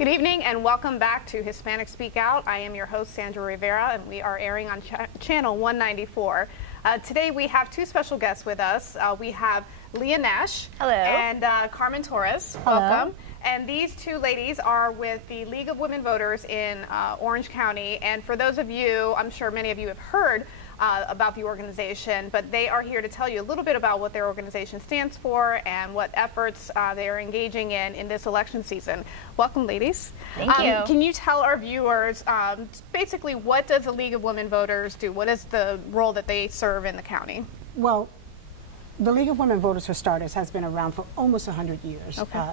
Good evening and welcome back to Hispanic Speak Out. I am your host, Sandra Rivera, and we are airing on channel 194. Today we have two special guests with us. We have Leah Nash. Hello. And Carmen Torres. Hello. Welcome. And these two ladies are with the League of Women Voters in Orange County. And for those of you, I'm sure many of you have heard about the organization, but they are here to tell you a little bit about what their organization stands for and what efforts they are engaging in this election season. Welcome, ladies. Thank you. Can you tell our viewers basically what does the League of Women Voters do? What is the role that they serve in the county? Well, the League of Women Voters, for starters, has been around for almost 100 years. Okay.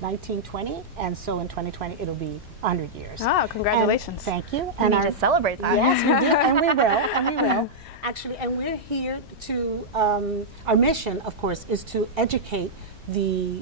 1920, and so in 2020 it'll be 100 years. Oh, congratulations. And thank you. We need to celebrate that. Yes, we do, and we will, and we will. Actually, and we're here to, our mission, of course, is to educate the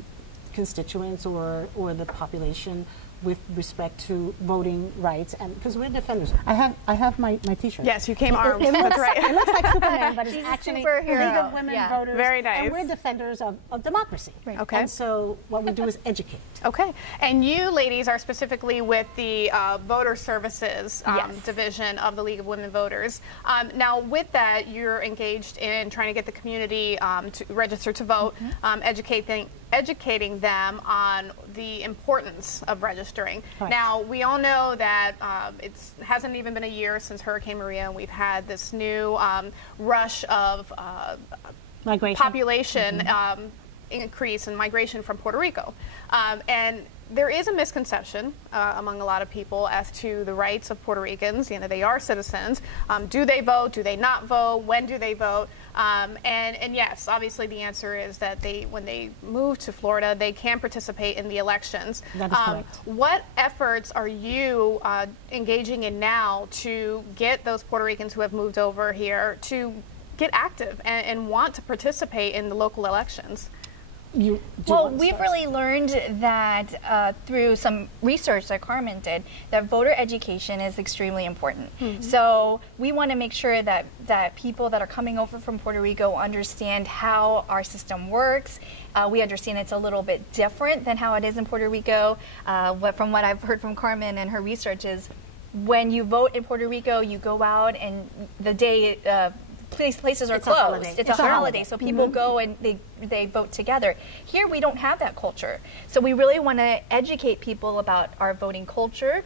constituents or the population with respect to voting rights, and because we're defenders. I have my t-shirt. Yes, you came armed. That's right. It looks like Superman, but it's She's actually a League superhero. of Women Yeah. Voters. Very nice. And we're defenders of democracy. Right. Okay. And so what we do is educate. Okay. And you ladies are specifically with the Voter Services Yes. division of the League of Women Voters. Now, with that, you're engaged in trying to get the community to register to vote, educating them on the importance of registering. Right. Now, we all know that it hasn't even been a year since Hurricane Maria, and we've had this new rush of Migration. population increase and migration from Puerto Rico. And there is a misconception among a lot of people as to the rights of Puerto Ricans. You know, they are citizens. Do they vote? Do they not vote? When do they vote? And yes, obviously the answer is that when they move to Florida, they can participate in the elections. That is correct. What efforts are you engaging in now to get those Puerto Ricans who have moved over here to get active and want to participate in the local elections? Well, we've really learned that through some research that Carmen did, that voter education is extremely important. So we want to make sure that people that are coming over from Puerto Rico understand how our system works. We understand it's a little bit different than how it is in Puerto Rico. From what I've heard from Carmen and her research is when you vote in Puerto Rico, you go out and the day places are closed. It's a holiday, so people go and they vote together. Here we don't have that culture. So we really want to educate people about our voting culture,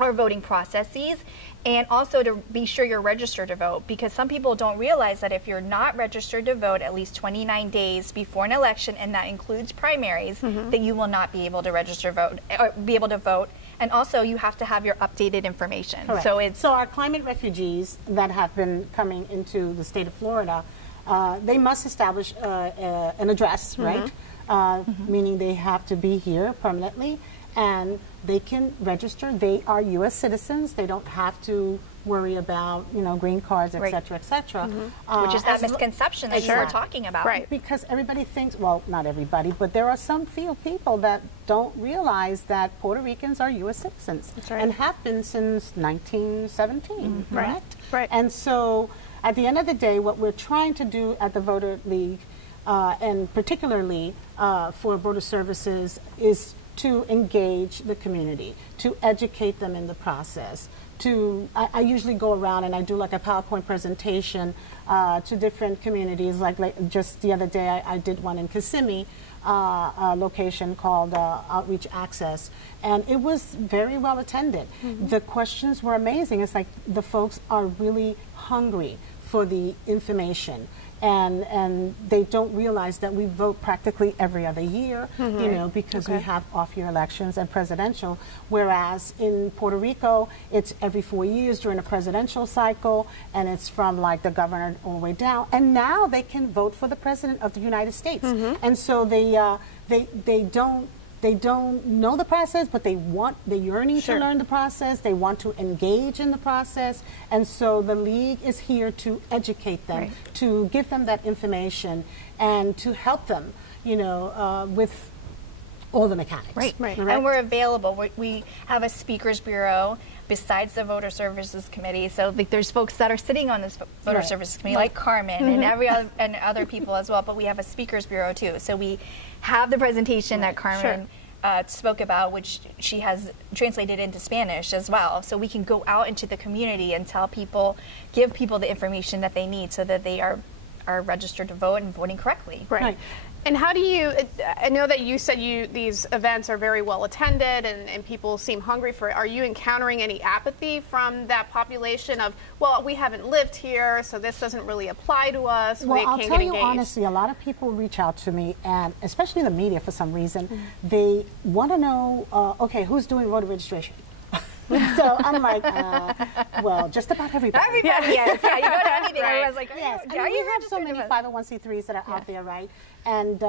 our voting processes, and also to be sure you're registered to vote, because some people don't realize that if you're not registered to vote at least 29 days before an election, and that includes primaries, that you will not be able to register vote or be able to vote. And also, you have to have your updated information. Correct. So our climate refugees that have been coming into the state of Florida, they must establish an address, right? Meaning they have to be here permanently, and they can register. They are U.S. citizens. They don't have to worry about, green cards, et cetera, et cetera. Which is that misconception that you were talking about. Right. Because everybody thinks, well, not everybody, but there are some few people that don't realize that Puerto Ricans are U.S. citizens. That's right. And have been since 1917, correct? Right. And so at the end of the day, what we're trying to do at the Voter League, and particularly for voter services, is to engage the community, to educate them in the process. I usually go around and I do like a PowerPoint presentation to different communities. Like just the other day, I did one in Kissimmee, a location called Outreach Access, and it was very well attended. The questions were amazing. It's like the folks are really hungry for the information. And they don't realize that we vote practically every other year, because we have off-year elections and presidential, whereas in Puerto Rico, it's every 4 years during a presidential cycle, and it's from like the governor all the way down. And now they can vote for the president of the United States. And so they don't know the process, but they're yearning to learn the process. They want to engage in the process. And so the League is here to educate them, to give them that information, and to help them, with all the mechanics. Right. And we're available. We have a speakers bureau besides the Voter Services Committee. So there's folks that are sitting on this Voter Services Committee, like Carmen and other people as well. But we have a speakers bureau too. So we have the presentation that Carmen spoke about, which she has translated into Spanish as well. So we can go out into the community and tell people, give people the information that they need so that they are registered to vote and voting correctly. Right. And how do you, I know that you said these events are very well attended and people seem hungry for it. Are you encountering any apathy from that population of, well, we haven't lived here, so this doesn't really apply to us, well, they can't I'll tell you engaged. honestly, a lot of people reach out to me, and especially the media for some reason, they want to know, okay, who's doing voter registration? So I'm like, well, just about everybody. Everybody is. Yeah, you go to anything, Right. everyone's like, Yes, are and you we have so many 501c3s that are out there, right? And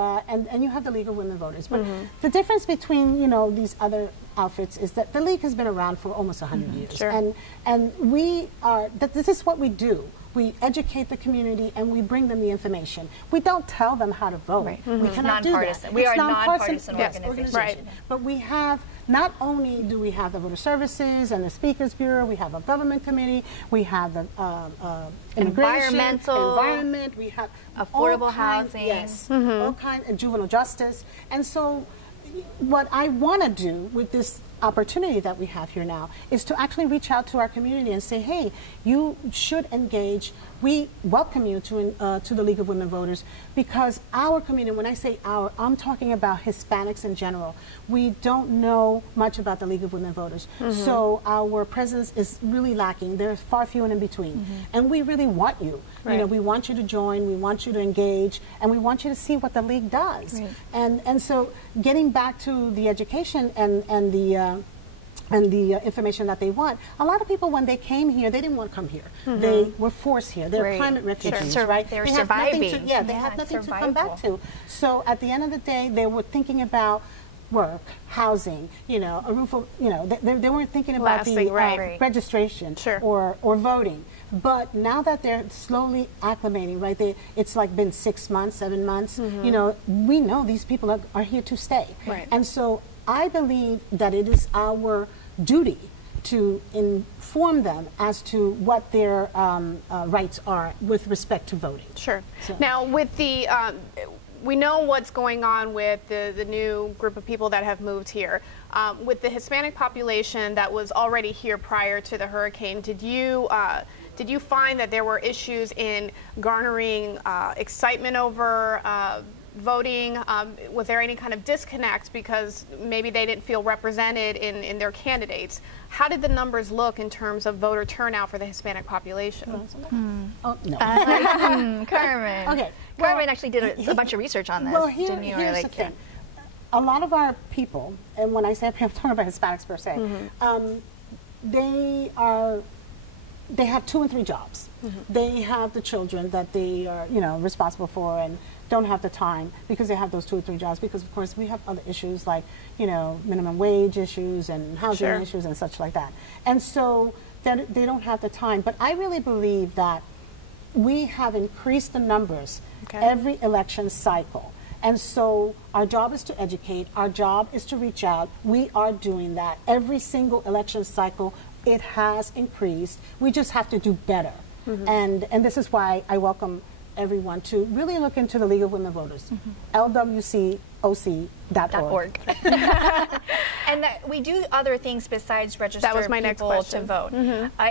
you have the League of Women Voters. But the difference between, these other outfits is that the League has been around for almost 100 years. Sure. And we are, this is what we do. We educate the community and we bring them the information. We don't tell them how to vote. Right. We cannot do that. We are a nonpartisan yes, organization. Right. But we have, not only do we have the voter services and the Speakers Bureau, we have a government committee, we have the environment, we have affordable housing. Yes, all kinds, and juvenile justice. And so what I want to do with this opportunity that we have here now is to actually reach out to our community and say, hey, you should engage. We welcome you to the League of Women Voters, because our community, when I say our, I'm talking about Hispanics in general. We don't know much about the League of Women Voters. So our presence is really lacking. There's far few and in between. And we really want you. Right. We want you to join, we want you to engage, and we want you to see what the League does. Right. And so getting back to the education and the information that they want. A lot of people, when they came here, they didn't want to come here. They were forced here. They're climate refugees, right? They were have nothing surviving. they have nothing to come back to. So at the end of the day, they were thinking about work, housing, a roof of, they weren't thinking about the registration or voting. But now that they're slowly acclimating, right? It's like been 6 months, 7 months. We know these people are here to stay. Right. And so I believe that it is our duty to inform them as to what their rights are with respect to voting. Sure. So. Now, with the, we know what's going on with the new group of people that have moved here. With the Hispanic population that was already here prior to the hurricane, did you find that there were issues in garnering excitement over voting? Was there any kind of disconnect because maybe they didn't feel represented in their candidates? How did the numbers look in terms of voter turnout for the Hispanic population? Oh, no. Carmen. Okay. Carmen actually did a bunch of research on this. Well, didn't you? here's the thing. A lot of our people, and when I say I'm talking about Hispanics per se, they have 2 and 3 jobs. They have the children that they are, responsible for, and don't have the time because they have those 2 or 3 jobs. Because of course we have other issues like, minimum wage issues and housing issues and such like that. And so they don't have the time. But I really believe that we have increased the numbers every election cycle. And so our job is to educate. Our job is to reach out. We are doing that every single election cycle. It has increased. We just have to do better. And this is why I welcome everyone to really look into the League of Women Voters, lwcoc.org. And that we do other things besides register people to vote.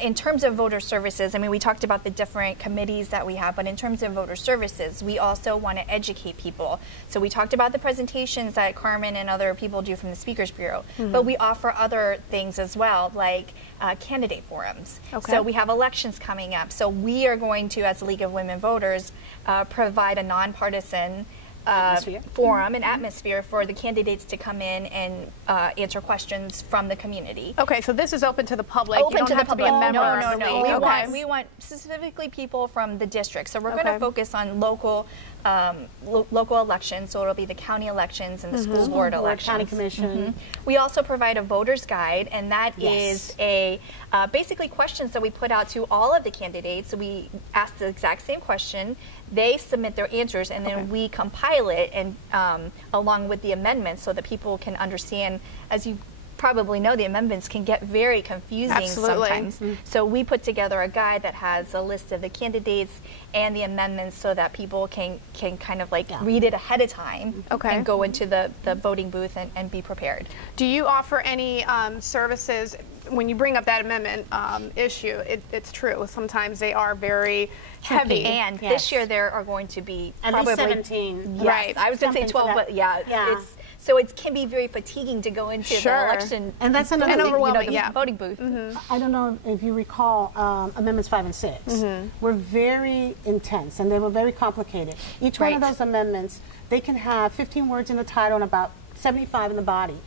In terms of voter services, I mean, we talked about the different committees that we have, but in terms of voter services, we also want to educate people. So we talked about the presentations that Carmen and other people do from the Speakers Bureau, but we offer other things as well, like candidate forums. So we have elections coming up. So we are going to, as the League of Women Voters, provide a nonpartisan forum and atmosphere for the candidates to come in and answer questions from the community. Okay, so this is open to the public. Open you don't to have the public. To be a member No. of the league. We want specifically people from the district. So we're going to focus on local elections. So it'll be the county elections and the school board elections. County commission. We also provide a voter's guide, and that is a basically questions that we put out to all of the candidates. So we ask the exact same question. They submit their answers, and then we compile it and along with the amendments so that people can understand, as you probably know, the amendments can get very confusing sometimes. So we put together a guide that has a list of the candidates and the amendments so that people can kind of like read it ahead of time and go into the voting booth and be prepared. Do you offer any services? When you bring up that amendment issue, it's true. Sometimes they are very heavy. And this year there are going to be at probably least 17. Right. I was going to say 12, but so it can be very fatiguing to go into the election. And that's another overwhelming, voting booth. I don't know if you recall Amendments 5 and 6 were very intense and they were very complicated. Each one of those amendments, they can have 15 words in the title and about 75 in the body.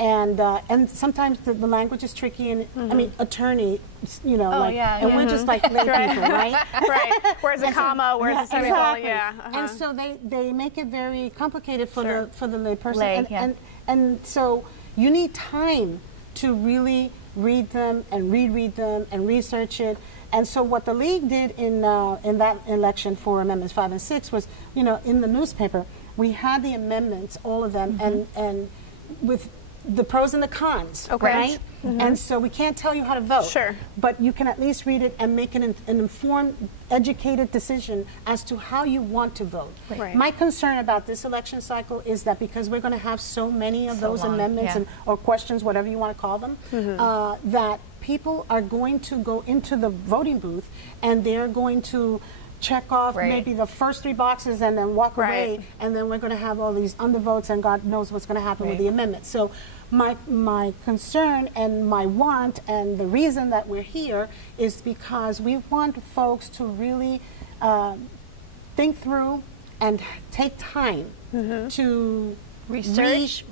And sometimes the language is tricky, and I mean, attorney, you know, and we're just like lay people, right? Right. Where's a comma? Where's a semicolon? Yeah. And so they make it very complicated for the lay person, and so you need time to really read them and reread them and research it. And so what the league did in that election for Amendments 5 and 6 was, you know, in the newspaper we had the amendments, all of them, and with the pros and the cons, right? And so we can't tell you how to vote, but you can at least read it and make an informed, educated decision as to how you want to vote. My concern about this election cycle is that because we're going to have so many of those amendments or questions, whatever you want to call them, that people are going to go into the voting booth and they're going to check off maybe the first 3 boxes and then walk away, and then we're going to have all these undervotes, and God knows what's going to happen with the amendment. So my concern and my want and the reason that we're here is because we want folks to really think through and take time to research,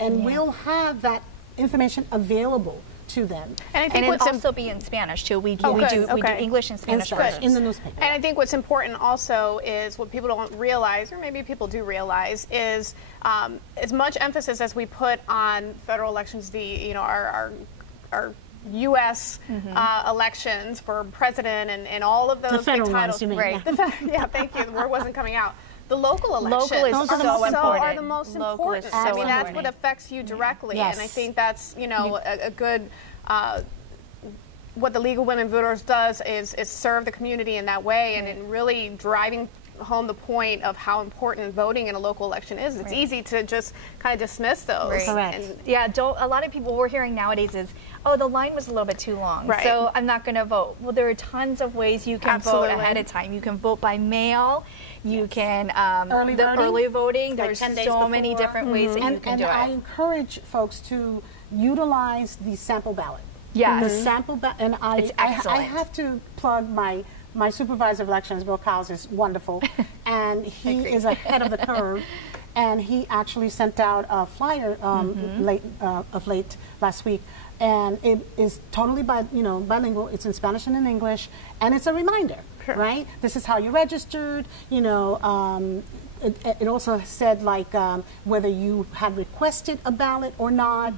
and we'll have that information available to them. And I think it'll also be in Spanish too. We do English and Spanish versions in the newspaper. And I think what's important also is what people don't realize, or maybe people do realize, is as much emphasis as we put on federal elections, our U.S. Elections for president and all of those big titles. You mean. Yeah, thank you. The word wasn't coming out. The local elections are the most important. I mean, that's what affects you directly, and I think that's a good. What the League of Women Voters does is serve the community in that way, and in really driving home the point of how important voting in a local election is. It's easy to just kind of dismiss those. A lot of people we're hearing nowadays is, oh, the line was a little bit too long, so I'm not going to vote. Well, there are tons of ways you can vote ahead of time. You can vote by mail. You can early voting. There's so many different ways that you can do it. And I encourage folks to utilize the sample ballot. Yes. The sample ballot, and I have to plug my supervisor of elections, Bill Cowles, is wonderful, and he is ahead of the curve. And he actually sent out a flyer late last week, and it is totally bilingual. It's in Spanish and in English, and it's a reminder, right? This is how you registered. It also said whether you had requested a ballot or not.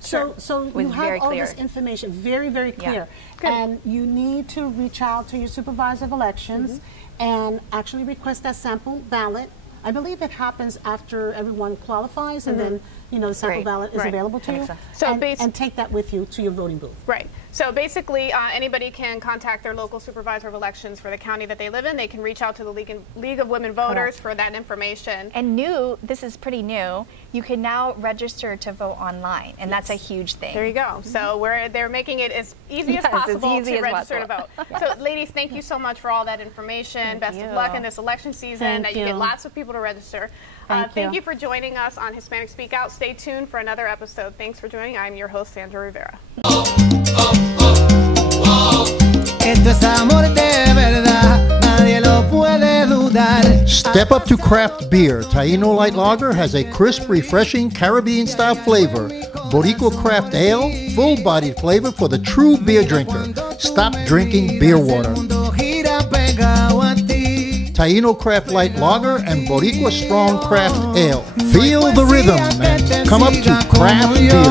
So you have all this information, very, very clear. And you need to reach out to your supervisor of elections and actually request that sample ballot. I believe it happens after everyone qualifies, and then the sample ballot is available to you. So and take that with you to your voting booth. Right. So basically, anybody can contact their local supervisor of elections for the county that they live in. They can reach out to the League of Women Voters for that information. And this is pretty new, you can now register to vote online, and that's a huge thing. There you go. So they're making it as easy as possible to register to vote. So ladies, thank you so much for all that information. Best of luck in this election season. That you get lots of people to register. Thank you for joining us on Hispanic Speak Out. Stay tuned for another episode. Thanks for joining. I'm your host, Sandra Rivera. Step up to craft beer. Taino Light Lager has a crisp, refreshing Caribbean-style flavor. Boricua Craft Ale, full-bodied flavor for the true beer drinker. Stop drinking beer water. Taino Craft Light Lager and Boricua Strong Craft Ale. Feel the rhythm and come up to craft beer.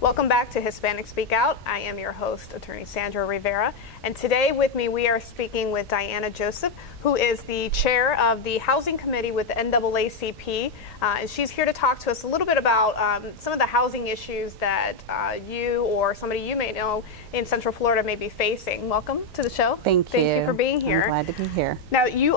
Welcome Welcome back to Hispanic Speak Out. I am your host, Attorney Sandra Rivera, and today with me we are speaking with Diana Joseph, who is the chair of the Housing Committee with the NAACP, and she's here to talk to us a little bit about some of the housing issues that you or somebody you may know in Central Florida may be facing. Welcome to the show. Thank you. Thank you for being here. I'm glad to be here. Now, you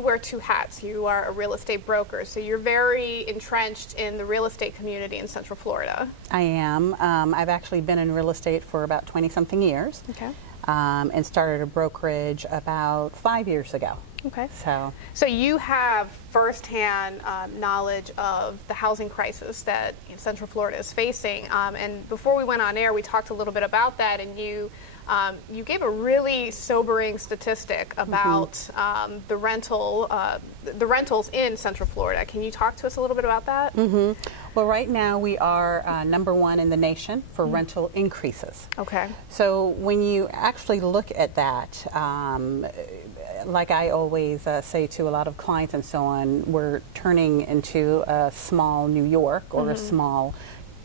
wear two hats. You are a real estate broker, so you're very entrenched in the real estate community in Central Florida. I am. I've actually been in real estate for about 20-something years. Okay. And started a brokerage about 5 years ago. Okay. So you have firsthand knowledge of the housing crisis that Central Florida is facing. And before we went on air, we talked a little bit about that, and you gave a really sobering statistic about the rentals in Central Florida. Can you talk to us a little bit about that? Well, right now we are #1 in the nation for rental increases. Okay. So when you actually look at that, like I always say to a lot of clients and so on, we're turning into a small New York or a small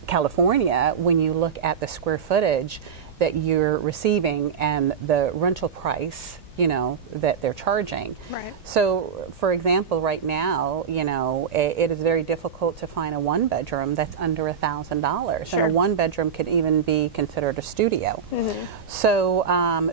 California when you look at the square footage that you're receiving and the rental price, that they're charging. Right. So, for example, right now, it is very difficult to find a one-bedroom that's under $1,000. Sure. And a one-bedroom could even be considered a studio. So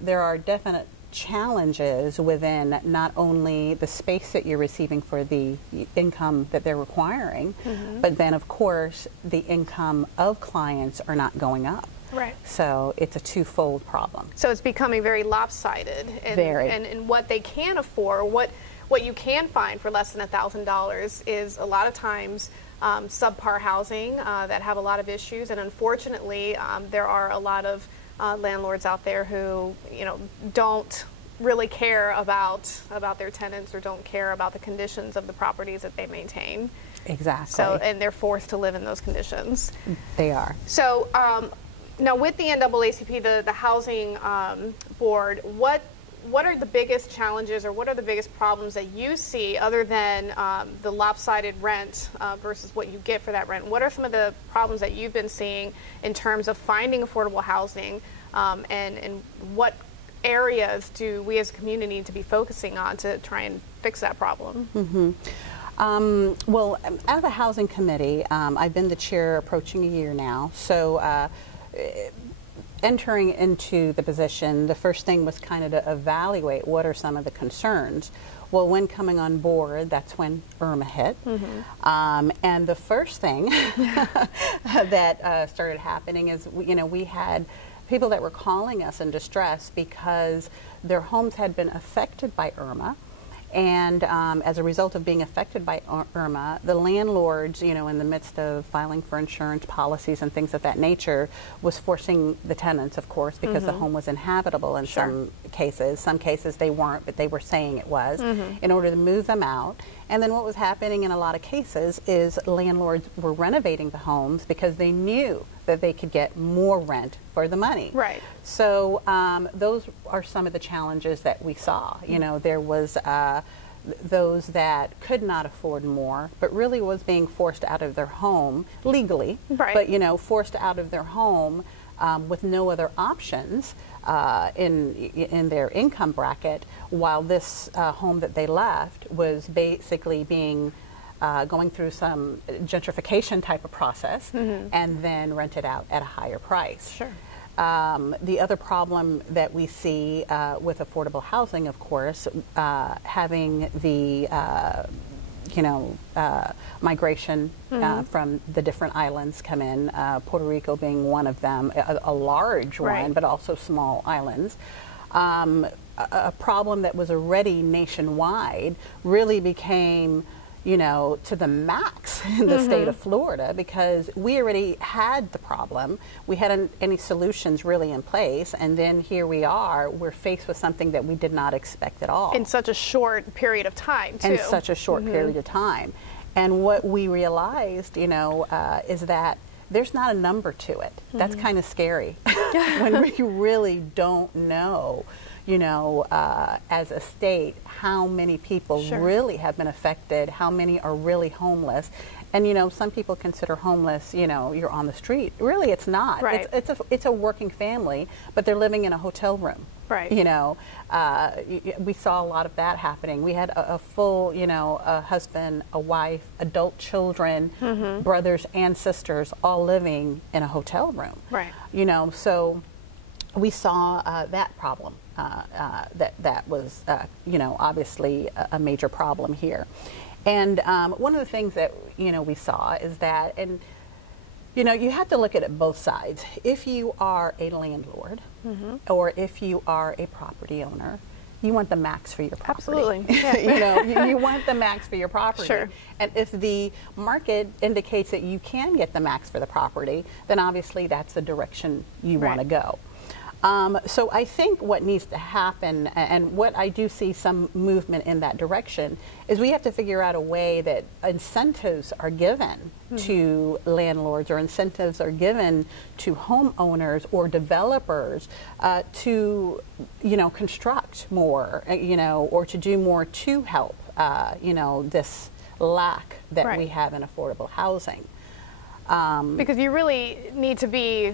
there are definite challenges within not only the space that you're receiving for the income that they're requiring, but then, of course, the income of clients are not going up. Right. So it's a twofold problem. So it's becoming very lopsided. And what they can afford, what you can find for less than $1,000 is a lot of times subpar housing that have a lot of issues. And unfortunately, there are a lot of landlords out there who, don't really care about their tenants or don't care about the conditions of the properties that they maintain. Exactly. So, and they're forced to live in those conditions. They are. So, now with the NAACP, the housing board, what are the biggest challenges or what are the biggest problems that you see other than the lopsided rent versus what you get for that rent? What are some of the problems that you've been seeing in terms of finding affordable housing, and what areas do we as a community need to be focusing on to try and fix that problem? Well, as a housing committee, I've been the chair approaching a year now. So entering into the position, the first thing was kind of to evaluate what are some of the concerns. Well, when coming on board, that's when Irma hit. And the first thing that started happening is, we had people that were calling us in distress because their homes had been affected by Irma. And as a result of being affected by Irma, the landlords, in the midst of filing for insurance policies and things of that nature, was forcing the tenants, of course, because the home was inhabitable in some cases. Some cases they weren't, but they were saying it was, in order to move them out. And then what was happening in a lot of cases is landlords were renovating the homes because they knew that they could get more rent for the money. Right. So those are some of the challenges that we saw. There was those that could not afford more, but really was being forced out of their home legally, right. but forced out of their home with no other options in their income bracket, while this home that they left was basically being going through some gentrification type of process and then rented out at a higher price. Sure. The other problem that we see with affordable housing, of course, having the migration from the different islands come in, Puerto Rico being one of them, a large one, but also small islands. A problem that was already nationwide really became to the max in the state of Florida, because we already had the problem. We hadn't any solutions really in place, and then here we are, we're faced with something that we did not expect at all. In such a short period of time, too. In such a short period of time. And what we realized, is that there's not a number to it. That's kind of scary when we really don't know, as a state, how many people really have been affected, how many are really homeless, And you know, some people consider homeless, you know, you're on the street. Really, it's not. Right. It's a working family, but they're living in a hotel room. Right. You know, we saw a lot of that happening. We had a full, you know, a husband, a wife, adult children, brothers and sisters, all living in a hotel room. Right. You know, so we saw that problem. That was, you know, obviously a major problem here. And one of the things that, you know, we saw is that, and, you know, you have to look at it both sides. If you are a landlord or if you are a property owner, you want the max for your property. Absolutely. Yeah. You know, you want the max for your property. Sure. And if the market indicates that you can get the max for the property, then obviously that's the direction you want to go. So I think what needs to happen, and what I do see some movement in that direction, is we have to figure out a way that incentives are given to landlords, or incentives are given to homeowners or developers to, you know, construct more, you know, or to do more to help, you know, this lack that we have in affordable housing. Because you really need to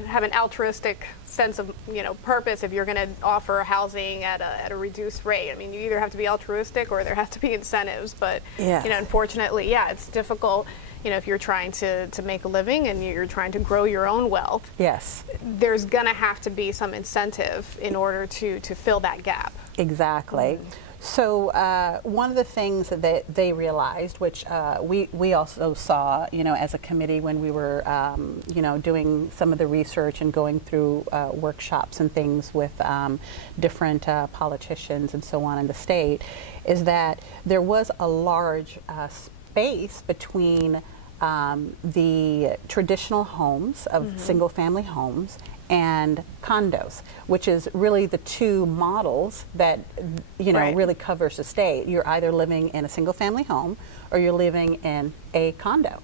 have an altruistic sense of, you know, purpose if you're going to offer housing at a reduced rate. I mean, you either have to be altruistic or there have to be incentives. But you know, unfortunately, it's difficult. You know, if you're trying to make a living and you're trying to grow your own wealth, there's going to have to be some incentive in order to fill that gap. Exactly. So one of the things that they realized, which we also saw, you know, as a committee when we were, you know, doing some of the research and going through workshops and things with different politicians and so on in the state, is that there was a large space between the traditional homes of single-family homes and condos, which is really the two models that, you know, really covers the state. You're either living in a single family home or you're living in a condo.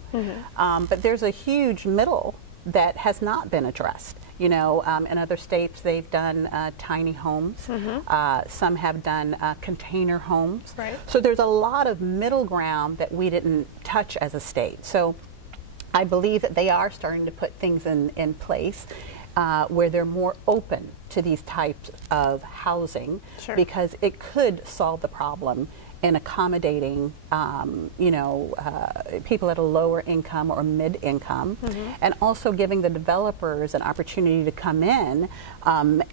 But there's a huge middle that has not been addressed. You know, in other states they've done tiny homes. Some have done container homes. So there's a lot of middle ground that we didn't touch as a state. So I believe that they are starting to put things in place where they're more open to these types of housing, because it could solve the problem in accommodating, you know, people at a lower income or mid-income, and also giving the developers an opportunity to come in,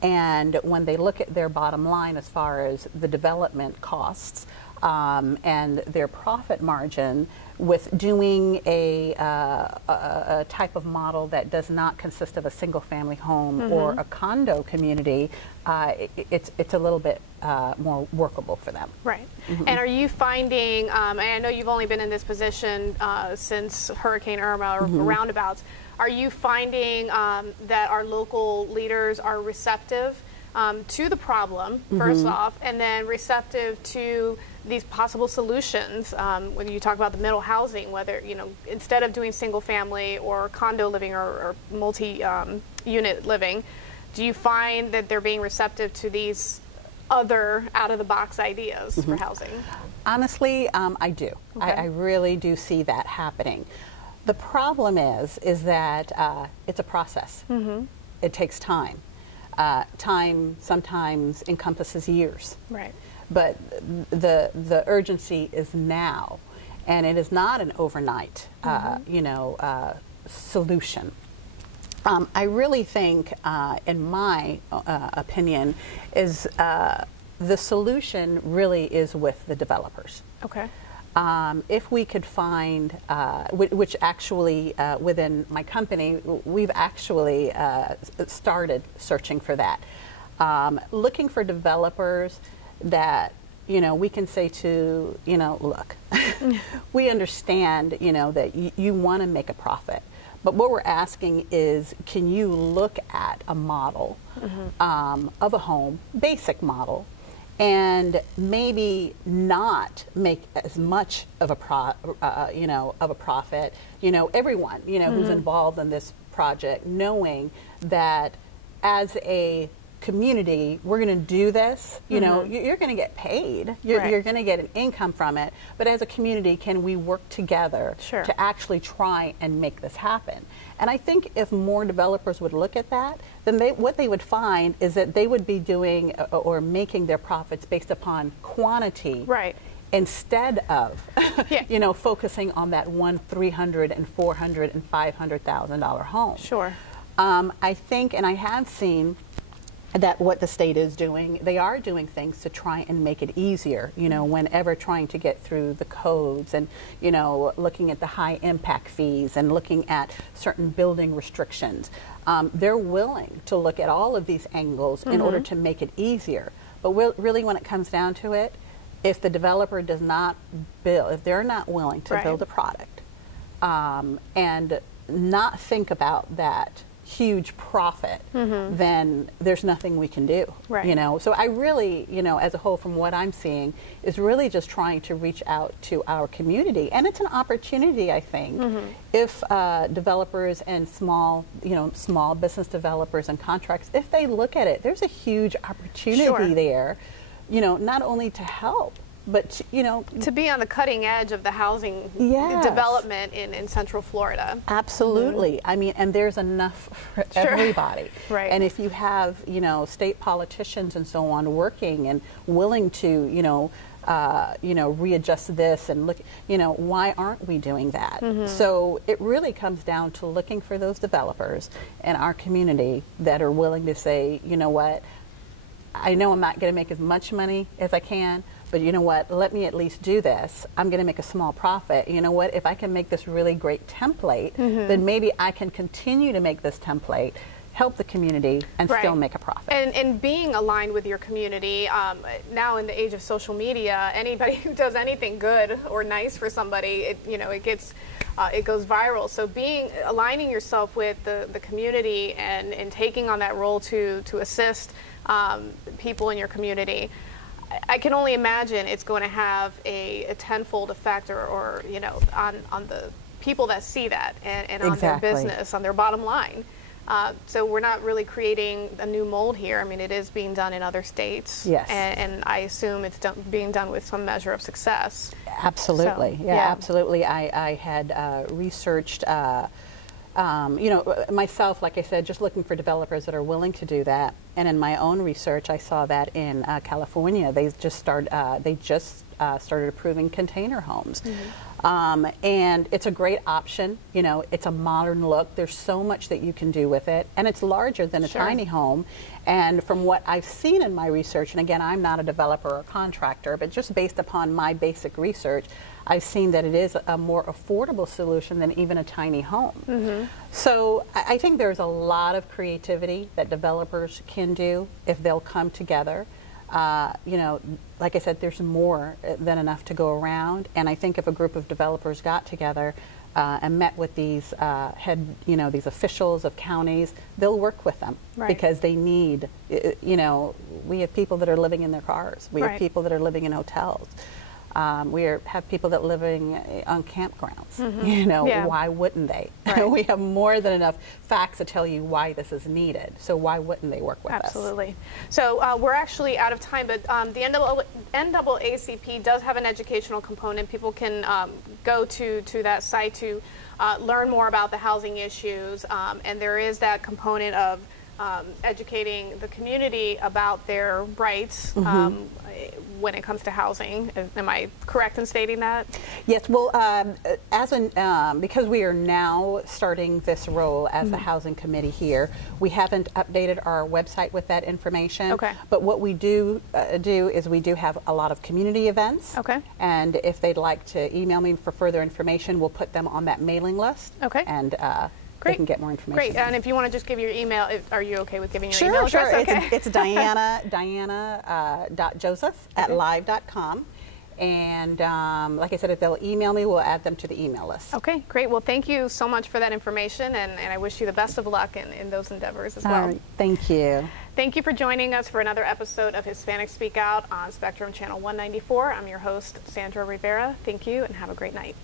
and when they look at their bottom line as far as the development costs and their profit margin, with doing a type of model that does not consist of a single family home or a condo community, it's a little bit more workable for them. Right. And are you finding, and I know you've only been in this position since Hurricane Irma or roundabouts, are you finding that our local leaders are receptive to the problem, first off, and then receptive to these possible solutions? When you talk about the middle housing, whether, you know, instead of doing single family or condo living or multi-unit living, do you find that they're being receptive to these other out-of-the-box ideas for housing? Honestly, I do. I really do see that happening. The problem is that it's a process. It takes time. Time sometimes encompasses years. But the urgency is now, and it is not an overnight, you know, solution. I really think, in my opinion, is the solution really is with the developers. If we could find, which actually within my company, we've actually started searching for that. Looking for developers that, you know, we can say to, you know, look, we understand, you know, that you want to make a profit. But what we're asking is, can you look at a model of a home, basic model, and maybe not make as much of a you know, of a profit. You know, everyone, you know, who's involved in this project, knowing that as a community, we're going to do this, you know, you're going to get paid. You're going to get an income from it. But as a community, can we work together to actually try and make this happen? And I think if more developers would look at that, then what they would find is that they would be doing or making their profits based upon quantity. Right. Instead of, you know, focusing on that $100,000, $300,000, and $400,000 and $500,000 home. Sure. I think, and I have seen that what the state is doing, they are doing things to try and make it easier, you know, whenever trying to get through the codes and, you know, looking at the high impact fees and looking at certain building restrictions. They're willing to look at all of these angles in order to make it easier. But really when it comes down to it, if the developer does not build, if they're not willing to build a product and not think about that huge profit, then there's nothing we can do. You know, so I really, you know, as a whole, from what I'm seeing, is really just trying to reach out to our community, and it's an opportunity, I think, if developers and small, you know, small business developers and contracts, if they look at it, there's a huge opportunity there. You know, not only to help, but, you know, to be on the cutting edge of the housing development in Central Florida. Absolutely. I mean, and there's enough for everybody. And if you have, you know, state politicians and so on working and willing to, you know, readjust this and look, you know, why aren't we doing that? So it really comes down to looking for those developers in our community that are willing to say, you know what, I know I'm not going to make as much money as I can, but you know what, let me at least do this. I'm going to make a small profit. You know what, if I can make this really great template, then maybe I can continue to make this template, help the community, and still make a profit. And being aligned with your community, now in the age of social media, anybody who does anything good or nice for somebody, you know, it goes viral. So aligning yourself with the community and taking on that role to assist people in your community, I can only imagine it's going to have a tenfold effect or you know, on the people that see that and on their business, on their bottom line. So we're not really creating a new mold here. I mean, it is being done in other states. And I assume it's being done with some measure of success. Absolutely. So, absolutely. I had researched, you know, myself, like I said, just looking for developers that are willing to do that. And in my own research, I saw that in California, they just started approving container homes. And it's a great option. You know, it's a modern look. There's so much that you can do with it. And it's larger than a tiny home. And from what I've seen in my research, and again, I'm not a developer or contractor, but just based upon my basic research, I've seen that it is a more affordable solution than even a tiny home. So I think there's a lot of creativity that developers can do if they'll come together. You know, like I said, there's more than enough to go around, and I think if a group of developers got together and met with these these officials of counties, they'll work with them because they need, you know, we have people that are living in their cars, we have people that are living in hotels. We have people that are living on campgrounds. You know, why wouldn't they? We have more than enough facts to tell you why this is needed. So why wouldn't they work with us? Absolutely. So we're actually out of time, but the NAACP does have an educational component. People can go to that site to learn more about the housing issues, and there is that component of educating the community about their rights when it comes to housing. Am I correct in stating that? Yes. Well, because we are now starting this role as the Housing Committee here, we haven't updated our website with that information. But what we do is we do have a lot of community events. And if they'd like to email me for further information, we'll put them on that mailing list. And they can get more information. Great. And if you want to just give your email, are you okay with giving your email address? Sure. It's diana.joseph@live.com. And like I said, if they'll email me, we'll add them to the email list. Okay, great. Well, thank you so much for that information, and I wish you the best of luck in those endeavors as well. Thank you. Thank you for joining us for another episode of Hispanic Speak Out on Spectrum Channel 194. I'm your host, Sandra Rivera. Thank you, and have a great night.